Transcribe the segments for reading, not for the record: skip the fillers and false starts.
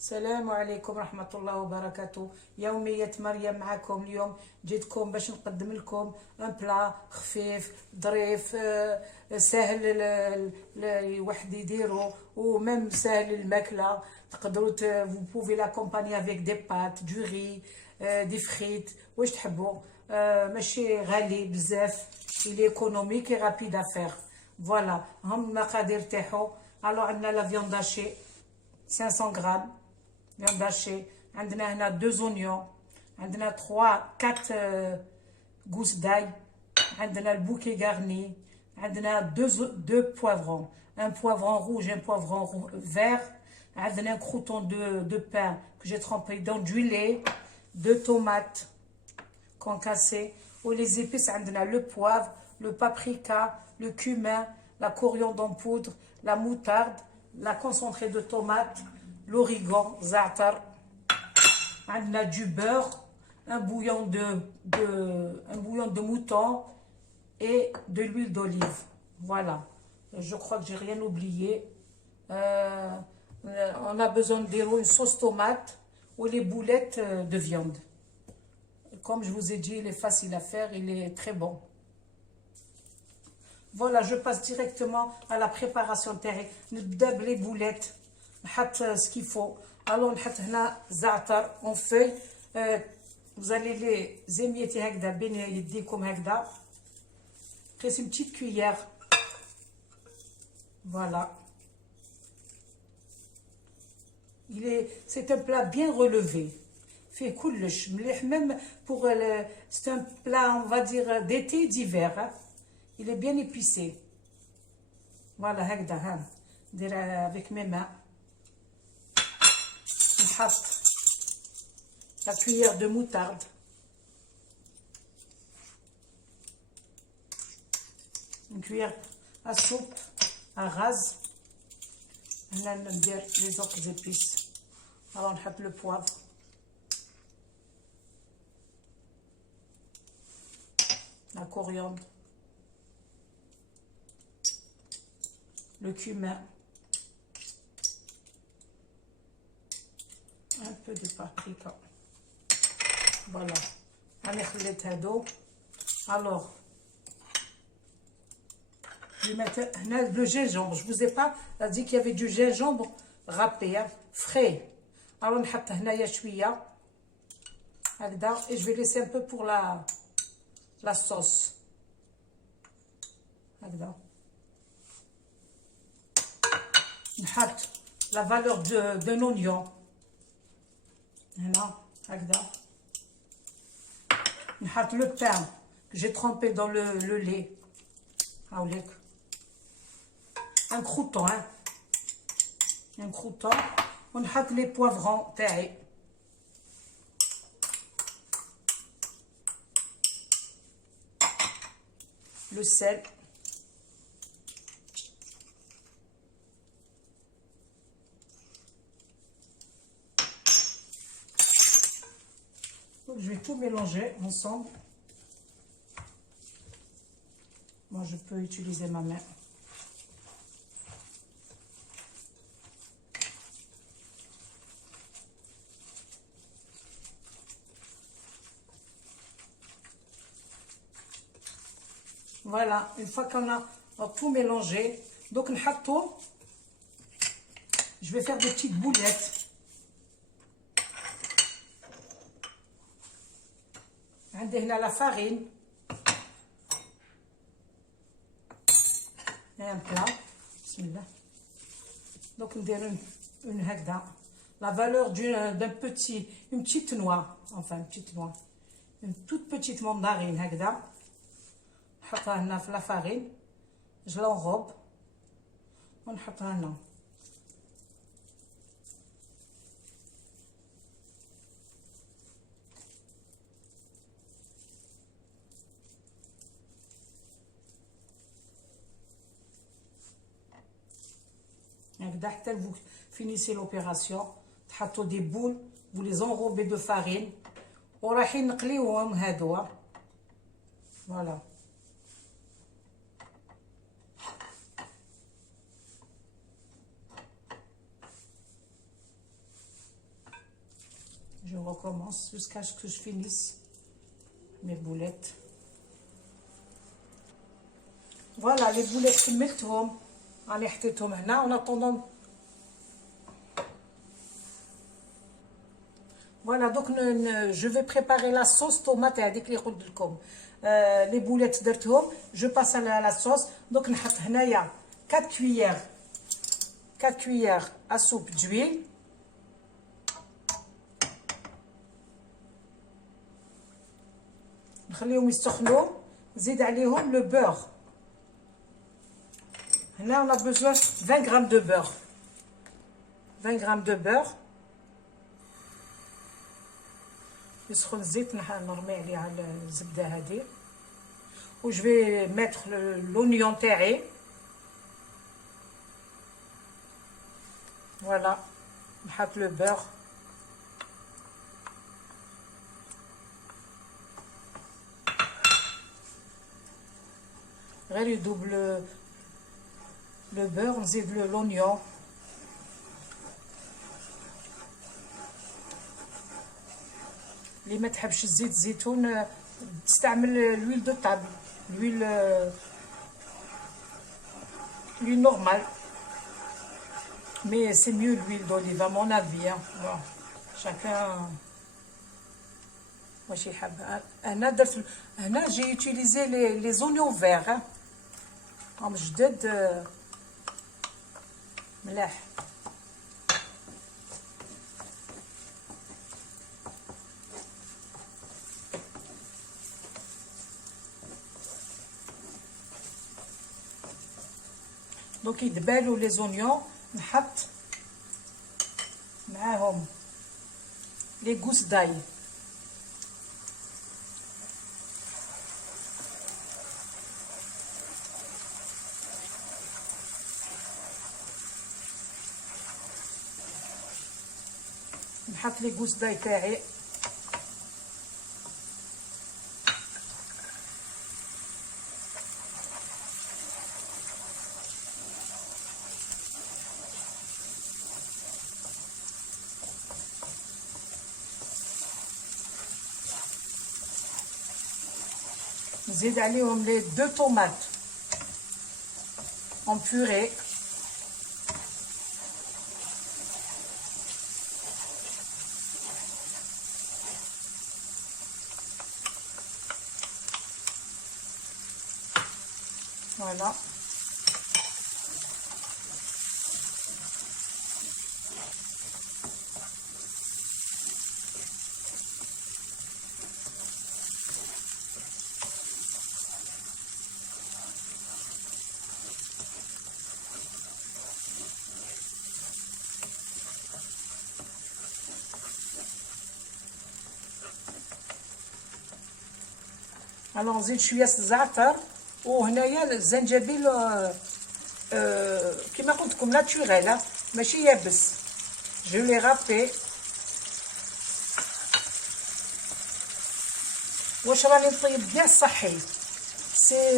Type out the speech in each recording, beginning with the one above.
السلام عليكم ورحمة الله وبركاته. يومية مريم معكم. اليوم جيتكم باش نقدم لكم ان بلا خفيف ظريف، سهل الواحد يديرو وميم سهل الماكلة. تقدروا vous pouvez l'accompagner avec des pâtes, du riz, des frites واش تحبوا. ماشي غالي بزاف، il est économique et rapide à faire. Voilà هم المقادير تاعو. alors عندنا la viande hachée 500 grammes viande hachée. عندنا هنا 2 oignons. عندنا 3-4 gousses d'ail. عندنا le bouquet garni. عندنا 2 poivrons, un poivron rouge et un poivron vert. عندنا un crouton de pain que j'ai trempé dans du lait, 2 tomates concassées. Ou les épices, عندنا le poivre, le paprika, le cumin, la coriandre en poudre, la moutarde, la concentrée de tomate, l'origan, za'atar. عندنا du beurre, un bouillon de mouton et de l'huile d'olive. Voilà, je crois que j'ai rien oublié. On a besoin de une sauce tomate ou les boulettes de viande. Comme je vous ai dit, il est facile à faire, il est très bon. Voilà, je passe directement à la préparation. نبدأ les boulettes. نحط ce qu'il faut. Alors نحط هنا زعتر en feuille. Vous allez les émietter هكذا بين يديكم هكذا. C'est une petite cuillère. Voilà. C'est un plat bien relevé. Fait كلش مليح même pour c'est un plat, on va dire, d'été, d'hiver. Hein. Il est bien épicé. Voilà هكذا ها ندير avec mes mains. نحط la cuillère de moutarde. Une cuillère à soupe à rase. هنا ندير les autres épices. Alors نحط le poivre, la coriandre, le cumin, un peu de paprika. Voilà. أنا خليت هادو. Alors je vais mettre le gingembre. Je vous ai pas dit qu'il y avait du gingembre râpé, hein, frais. Alors نحط هنايا شويه هكذا et je vais laisser un peu pour la sauce هكذا. نحط la valeur d'un oignon هنا هكذا. نحط le pain que j'ai trempé dans le lait. هاوليك un crouton, hein. Un crouton. ونحط les poivrons تاعي. Le sel. Donc, je vais tout mélanger ensemble. Moi, je peux utiliser ma main. Voilà, une fois qu'on a tout mélangé, donc je vais faire des petites boulettes. عندي هنا la farine et un plat. Bismillah. Donc ندير une هكذا. La valeur une petite noix, enfin une petite noix, une toute petite mandarine هكذا. نحطها هنا في لا فارين. je l'enrobe ونحطها هنا. هكذا حتى vous finissez l'opération. تحطوا des boules, vous les enrobez de farine ورايحين نقليوهم هادو. voilà. recommence jusqu'à ce que je finisse mes boulettes. Voilà les boulettes كملتهم راني حطيتهم هنا en attendant. Voilà donc je vais préparer la sauce tomate هذيك اللي قلت لكم. Les boulettes درتهم je passe à la sauce. donc نحط هنايا 4 cuillères à soupe d'huile. نخليهم يسخنوا. نزيد عليهم le beurre. Là, on a besoin de 20 grammes de beurre. 20 grammes de beurre. يسخن الزيت نرمي عليها الزبده هذه. و je vais mettre l'oignon تاعي. Voilà. نحط le beurre. غير يذوب le beurre, on zide l'oignon. اللي ما تحبش الزيت الزيتون تستعمل l'huile de table, l'huile normale, mais c'est mieux l'huile d'olive à mon avis, hein. Bon, chacun واش يحب. انا درت هنا j'ai utilisé les oignons verts, hein. هم جدد ملاح. دونك يدبالوا لي زونيون. نحط معاهم لي غوس داي. نحط لي غوس داي تاعي. نزيد عليهم لي 2 طوماط en purée. Voilà. Alors نزيد شويه الزعتر. وهنايا الزنجبيل كما قلت لكم ناتوريل ماشي يابس. جو لي رابي. واش راني نطيب كاع صحي.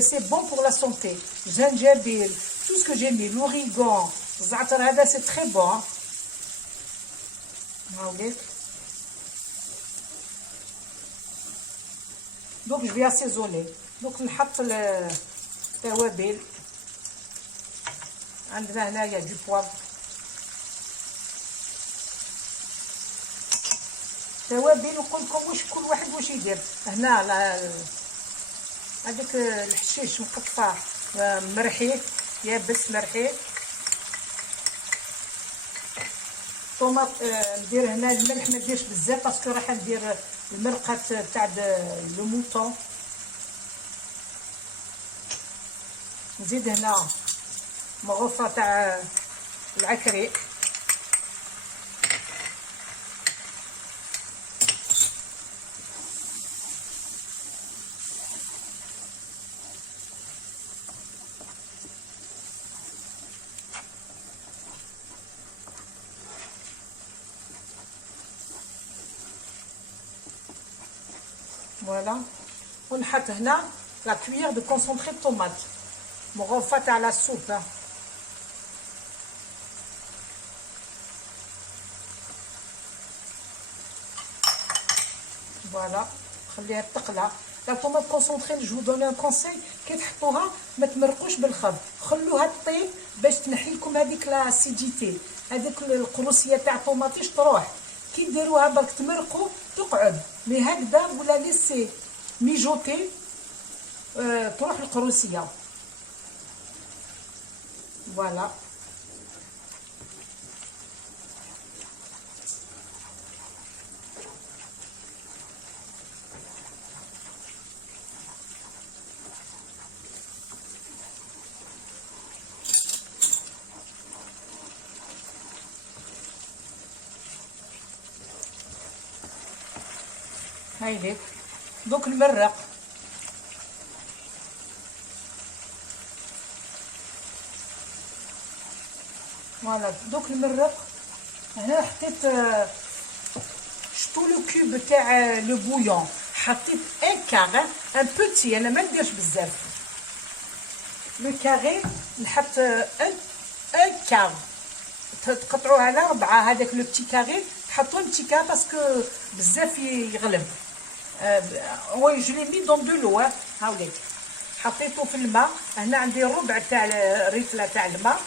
سي بون بور لا سونتي. الزنجبيل تو سكو جي مي لوريغون الزعتر هذا سي تري بون. هاوليك. دونك جو في اسيزوني. دونك نحط التوابل. عندنا هنايا دو بوافر. توابل نقول لكم واش كل واحد واش يدير. هنا هذاك الحشيش مقطع مرحي يابس مرحي. طوماط ندير هنا الملح ما نديرش بزاف باسكو راح ندير المرقه تاع لو موطون. نزيد هنا مغرفه تاع العكري. فوالا. ونحط هنا لا كويير دو كونسونطري طوماط مغرفه تاع لا سوب. فوالا خليها تقلى. لا طوماط كونسونطري جو دوني ان كونساي، كي تحطوها ما تمرقوش بالخض، خلوها طيب باش تنحي لكم هذيك لاسيديتي، هذيك القروسيه تاع الطوماطيش تروح. كي ديروها برك تمرقوا تقعد مي هكذا ولا ليسي ميجوتي تروح القروسيه. فوالا هايليك دوك المرق. فوالا دوك المرق. هنا حطيت شتو لو كوب تاع لو بويون، حطيت ان كاغ ان بوتي، انا ما نديرش بزاف. لو كاغي نحط ان كاغ، تقطعوه على 4. هذاك لو بتي كاغي تحطوه بتي كاغ باسكو بزاف يغلب. وي جو لي مي دون دو لو. هاوليك حطيته في الماء. هنا عندي ربع تاع الريفله تاع الماء.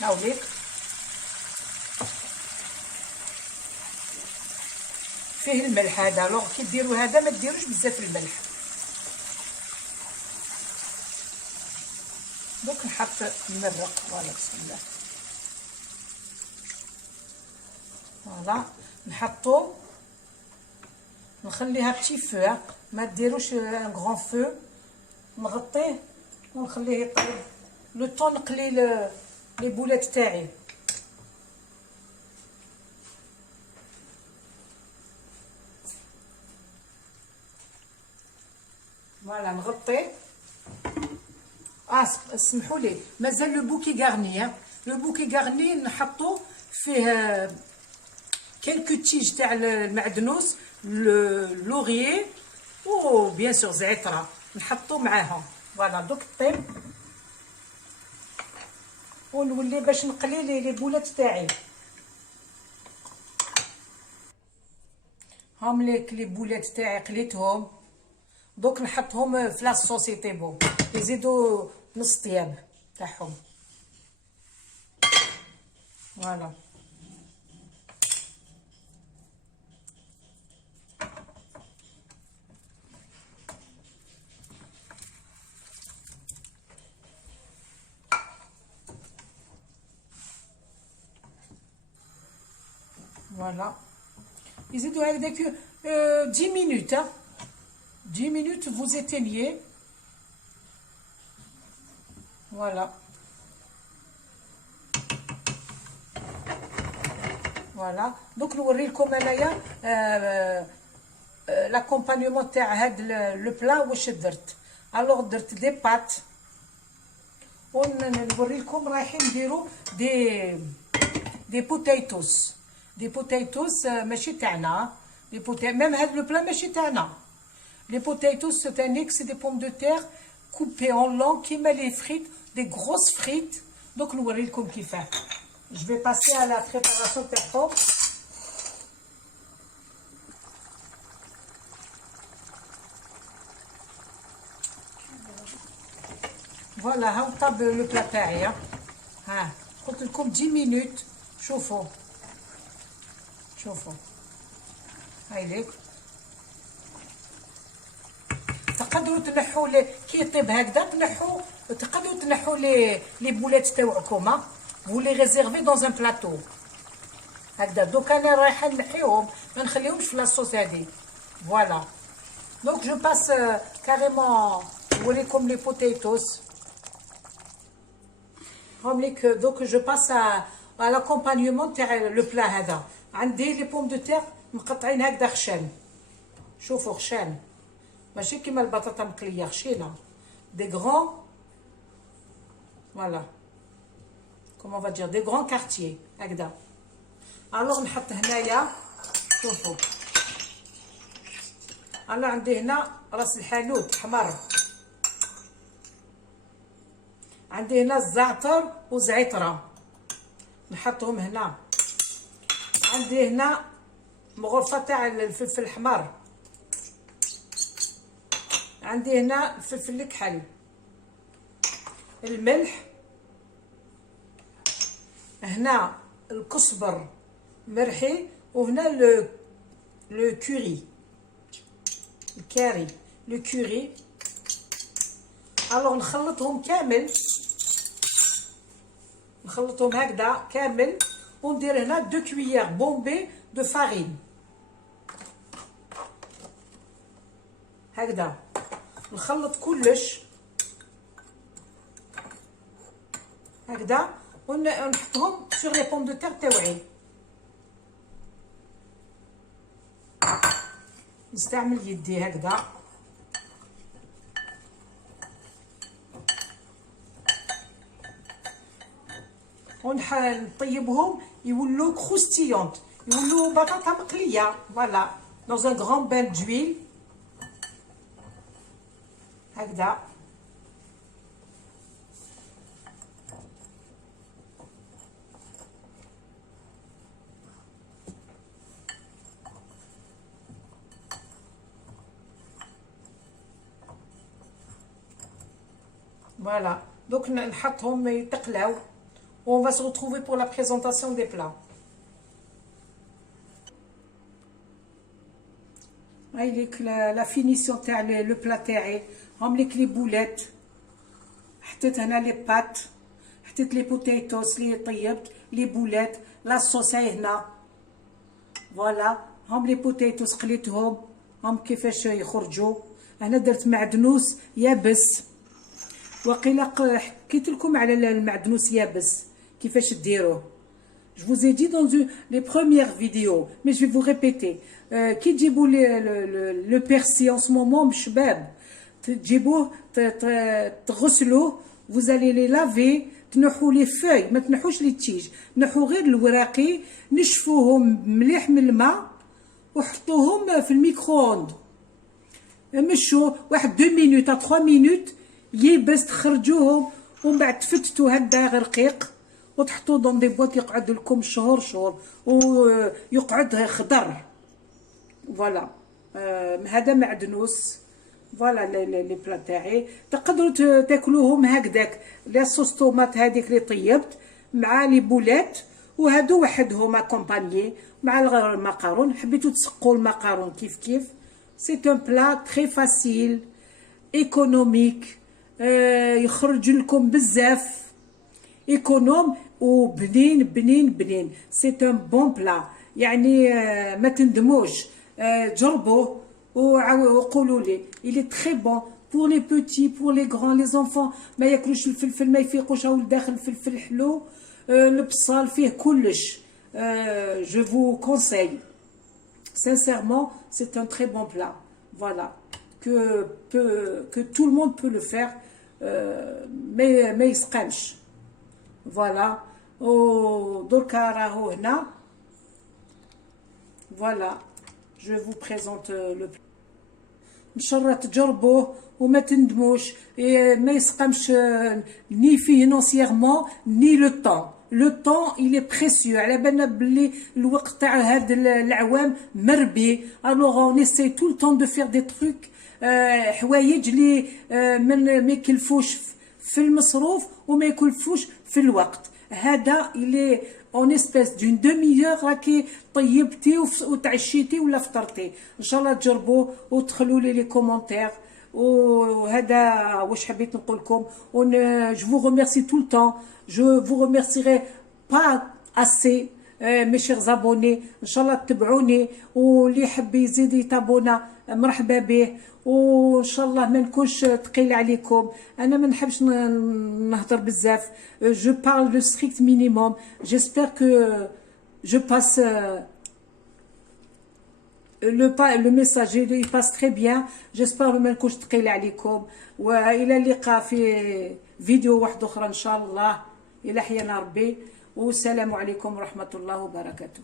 هاوليك فيه الملح هذا. لوغ كي ديروا هذا ما ديروش بزاف الملح. دوك نحط المرق. فوالا بسم الله. فوالا نحطو، نخليها بتي فو، ما ديروش ان غران فو. نغطيه ونخليه يطيب لو طون. نقلي لي بولات تاعي. فوالا نغطي. اسمحوا لي مازال لو بوكي غارني. لو بوكي غارني نحطو فيه كيلكو تيج تاع المعدنوس، لوريي و بيان سور زعتره نحطو معاهم. فوالا دوك طيب ونولي باش نقلي لي بولات تاعي. هام ليك لي بولات تاعي قليتهم. دوك نحطهم في لاصوص يطيبو، يزيدوا نص طياب تاعهم. فوالا فوالا يزيدوا هكذاك 10 minutes. 10 minutes vous éteignez. Voilà. فوالا دوك نوريلكم انايا لاكومبانيمون تاع هاد لو بلا واش درت. الوغ درت دي بات ونوريلكم رايحين نديرو دي بوتيتوس. دي بوتيتوس ماشي تاعنا، لي بوتي ميم هاد لو بلا ماشي تاعنا. لي بوتيتوس تانيك سي دي بوم دو تير كوبي اون لون كيما لي فريت، دي غروس فريت. دوك نوريلكم كيفاه. Je vais passer à la préparation تاعهم. فوالا هاو طاب لو بلا تاعي. ها قلت لكم 10 minutes. شوفوا شوفوا هايليك. تقدروا تنحوا كي يطيب هكذا تنحوا، تقدروا تنحوا لي بولات تاوعكم. vous les réservez dans un plateau هكذا. دوك انا رايحه نحيهم ما نخليهمش في لاصوص هذه. فوالا دونك جو باس كاريمون نوريكم لي بوتيتوس. هم ليك دوك جو باس على لاكومبانيمون تاع لو بلا هذا. عندي لي بوم دو تير مقطعين هكذا خشان. شوفوا خشان ماشي كيما البطاطا مقليه، خشينه دي غران. فوالا كومون فا دير دي غران كارتيي هكذا. الوغ نحط هنايا شوفوا. انا عندي هنا راس الحانوت حمر، عندي هنا الزعتر وزعتره نحطهم هنا. عندي هنا مغرفه تاع الفلفل الحمر. عندي هنا الفلفل الكحل، الملح، هنا الكزبر مرحي، وهنا لو كوري، الكاري، لو كوري. الوغ نخلطهم كامل، نخلطهم هكذا كامل، وندير هنا 2 كويير بومبي دو فارين هكذا. نخلط كلش هكذا ونحطهم سور لي بوم دو تير تاوعي. نستعمل يدي هكذا، ونطيبهم يولوا كروستيونت، يولوا بطاطا مقليه. فوالا dans un grand bain d'huile هكذا. Voilà, donc نحطهم يتقلاو. On va se retrouver pour la présentation des plats. هاي ليك لا فينيسيون تاع لو بلا تاعي. هم ليك لي بولات، حطيت هنا لي بات، حطيت لي بوتيتوس لي طيبت، لي بولات، لا صوص هنا. فوالا هم لي بوتيتوس قليتهم، هم كيفاش يخرجوا. هنا درت معدنوس يابس، وقيلا حكيت لكم على المعدنوس يابس كيفاش ديروه. Je vous ai dit dans les premières vidéos, mais je vais vous répéter. كي تجيبوا le persil en ce moment شباب، تجيبوه تغسلوه، vous allez les laver، تنحوا لي فوي، ما تنحوش لي تيج، نحوا غير الوراقي، نشفوهم مليح من الماء وحطوهم في الميكرووند. مشوا واحد 2 مينوت 3 مينوت يبس، تخرجوهم ومن بعد تفتتوا هكذا رقيق وتحطوه دون دي بواط يقعد لكم شهور ويقعد خضر. فوالا هذا معدنوس. فوالا لي بلا تاعي تقدروا تاكلوهم هكذاك. لا صوص طوماط هذيك اللي طيبت مع لي بولات، وهادو وحدهم اكومبانيي مع المقارون. حبيتو تسقوا المقارون كيف كيف. سي ان بلا تري فاسيل ايكونوميك، يخرج لكم بزاف، ايكونوم وبنين بنين بنين. سي ان بون بلا، يعني ما تندموش. جربوه وقولوا لي il est très bon pour les petits pour les grands les enfants. ما ياكلوش الفلفل، ما يفيقوش هو داخل الفلفل حلو، البصل فيه كلش. je vous conseille sincèrement, c'est un très bon plat. Voilà, que tout le monde peut le faire, mais يسقمش. Voilà. دركا راهو هنا. Voilà, je vous présente le plat. ان شاء الله تجربوه وما تندموش. ما يسقمش ني فينونسييرمون ني لو طون. لو طون il est précieux. على بالنا بلي الوقت تاع هاد العوام مربي. الوغ اون اساي tout le temps de faire des trucs، حوايج اللي ما يكلفوش في المصروف وما يكلفوش في الوقت. هذا اللي اون اسبيس دون دمي-heure راكي طيبتي وتعشيتي ولا فطرتي. ان شاء الله تجربوه وتدخلوا لي كومونتير. وهذا واش حبيت نقول لكم. جو vous remercie tout le temps. Je vous remercierai pas assez mes chers abonnés. ان شاء الله تتبعوني، واللي يحب يزيد يتابونا مرحبا به. وان شاء الله ما نكونش ثقيل عليكم. انا ما نحبش نهضر بزاف. je parle le strict minimum. j'espère que je passe le message il passe très bien. j'espère ما نكونش ثقيل عليكم. والى اللقاء في فيديو واحد اخرى ان شاء الله، الى حيانا ربي. والسلام عليكم ورحمه الله وبركاته.